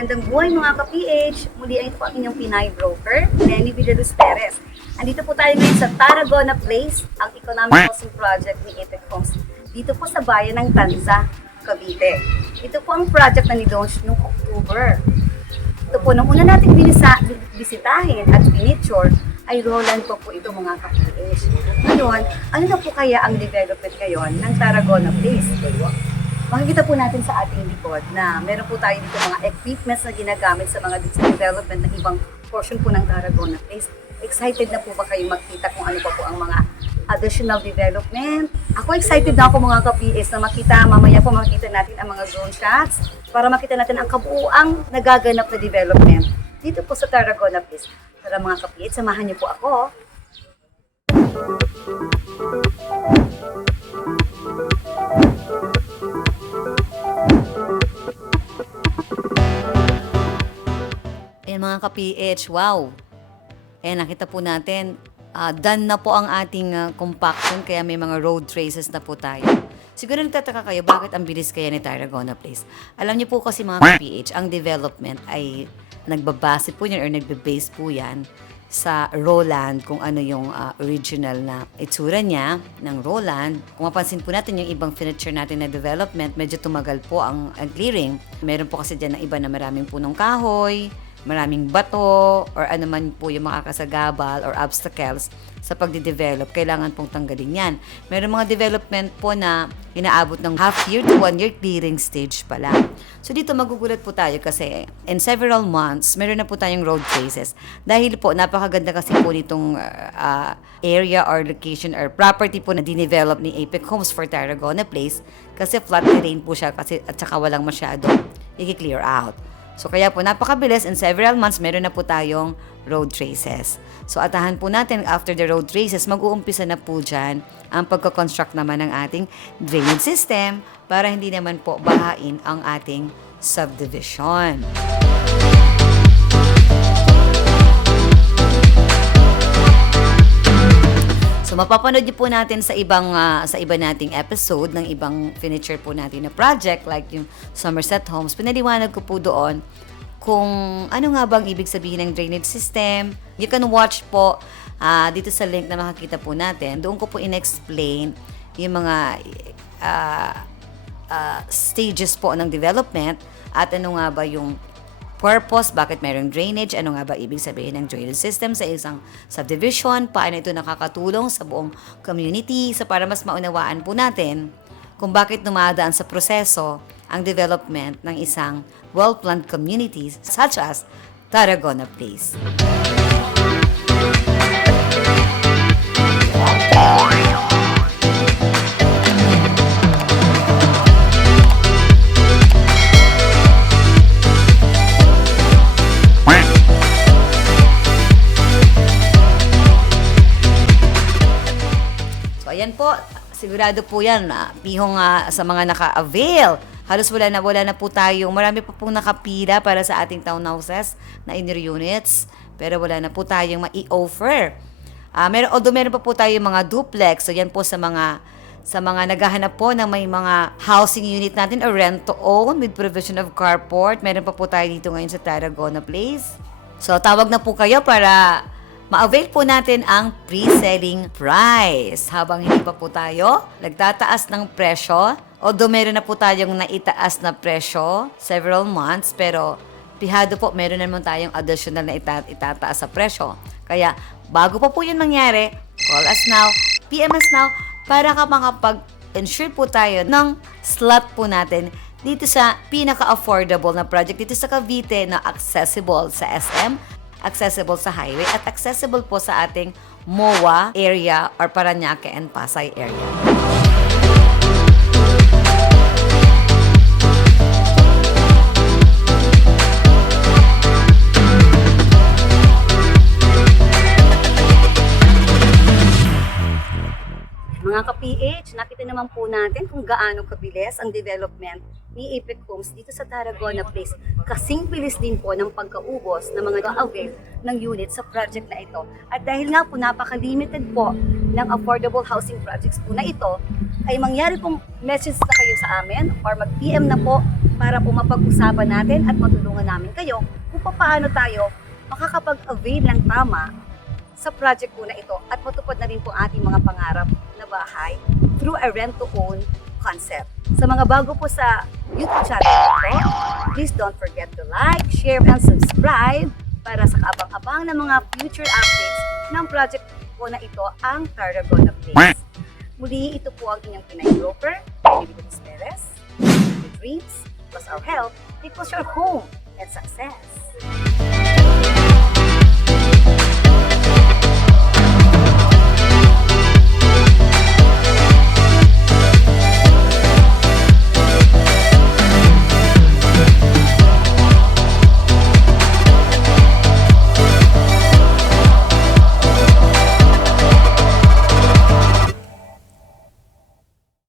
Magandang buhay mga ka-PH! Muli ay ito po ang inyong Pinay broker, Lenny Villaluz Perez. Andito po tayo ngayon sa Tarragona Place, ang economic housing project ni Epic Homes. Dito po sa bayan ng Tanza, Cavite. Ito po ang project na ni-launch noong October. Ito po, nung una natin bisitahin at piniture, ay Roland po ito mga ka-PH. Ngayon, ano na po kaya ang development ngayon ng Tarragona Place? Makikita po natin sa ating likod na meron po tayo dito mga equipments na ginagamit sa mga development ng ibang portion po ng Tarragona Place. Excited na po ba kayo makita kung ano pa po ang mga additional development? Ako excited na ako mga ka-PS na mamaya po makita natin ang mga drone shots para makita natin ang kabuuang nagaganap na development dito po sa Tarragona Place. Tara mga ka-PS, samahan niyo po ako. Ayan mga ka-PH, wow! Ayan, nakita po natin, done na po ang ating compaction, kaya may mga road traces na po tayo. Siguro nagtataka kayo, bakit ang bilis kaya ni Tarragona Place? Alam niyo po kasi mga ka-PH, ang development ay nagbabase po yan or nagbe-base po yan sa Roland, kung ano yung original na itsura niya ng Roland. Kung mapansin po natin yung ibang furniture natin na development, medyo tumagal po ang clearing. Meron po kasi dyan ng iba na maraming punong kahoy, maraming bato, or ano man po yung makakasagabal or obstacles sa pagde-develop, kailangan pong tanggalin yan. Meron mga development po na inaabot ng half year to 1 year clearing stage pa lang. So dito magugulat po tayo kasi in several months, meron na po tayong road traces. Dahil po, napakaganda kasi po nitong area or location or property po na dinevelop ni Epic Homes for Tarragona Place kasi flat terrain po siya kasi, at saka walang masyado i-clear out. So kaya po napakabilis, in several months meron na po tayong road traces. So atahan po natin after the road traces, mag-uumpisa na po dyan ang pagko-construct naman ng ating drainage system para hindi naman po bahain ang ating subdivision. So mapapanood niyo po natin sa iba nating episode ng ibang furniture po natin na project like yung Somerset Homes. Pinaliwanag ko po doon kung ano nga bang ibig sabihin ng drainage system. You can watch po dito sa link na makikita po natin. Doon ko po in-explain yung mga stages po ng development at ano nga ba yung purpose, bakit mayroong drainage, ano nga ba ibig sabihin ng drainage system sa isang subdivision, paano ito nakakatulong sa buong community, so para mas maunawaan po natin kung bakit dumadaan sa proseso ang development ng isang well-planned communities such as Tarragona Place. Ayan po, sigurado po yan, pihong sa mga naka-avail. Halos wala na po tayo. Marami pa pong nakapila para sa ating townhouses na inner units. Pero wala na po tayong mai-offer. Although meron pa po tayong mga duplex. So yan po sa mga naghahanap po ng may mga housing unit natin or rent to own with provision of carport. Meron pa po tayo dito ngayon sa Tarragona Place. So tawag na po kayo para ma-avail po natin ang pre-selling price. Habang hindi pa po tayo nagtataas ng presyo, although meron na po tayong naitaas na presyo several months, pero pihado po, meron naman tayong additional na itataas sa presyo. Kaya bago pa po yun mangyari, call us now, PM us now, para makapag-ensure po tayo ng slot po natin dito sa pinaka-affordable na project dito sa Cavite na accessible sa SM, accessible sa highway, at accessible po sa ating MOA area or Parañaque and Pasay area. Mga ka-PH, nakita naman po natin kung gaano kabilis ang development ni Epic Homes dito sa Tarragona Place. Kasing bilis din po ng pagkaubos ng mga avail ng unit sa project na ito. At dahil nga po napaka-limited po ng affordable housing projects po na ito, ay mangyari pong message na kayo sa amin or mag-PM na po para po mapag-usapan natin at matulungan namin kayo kung paano tayo makakapag-avail ng tama sa project po na ito at matupad na rin po ating mga pangarap na bahay through a rent-to-own concept. Sa mga bago po sa YouTube channel ko, please don't forget to like, share, and subscribe para sa kaabang-abang na mga future updates ng project po na ito, ang Tarragona Place. Muli, ito po ang inyong Pinay Broker, Baby Perez. The dreams plus our help equals your home and success.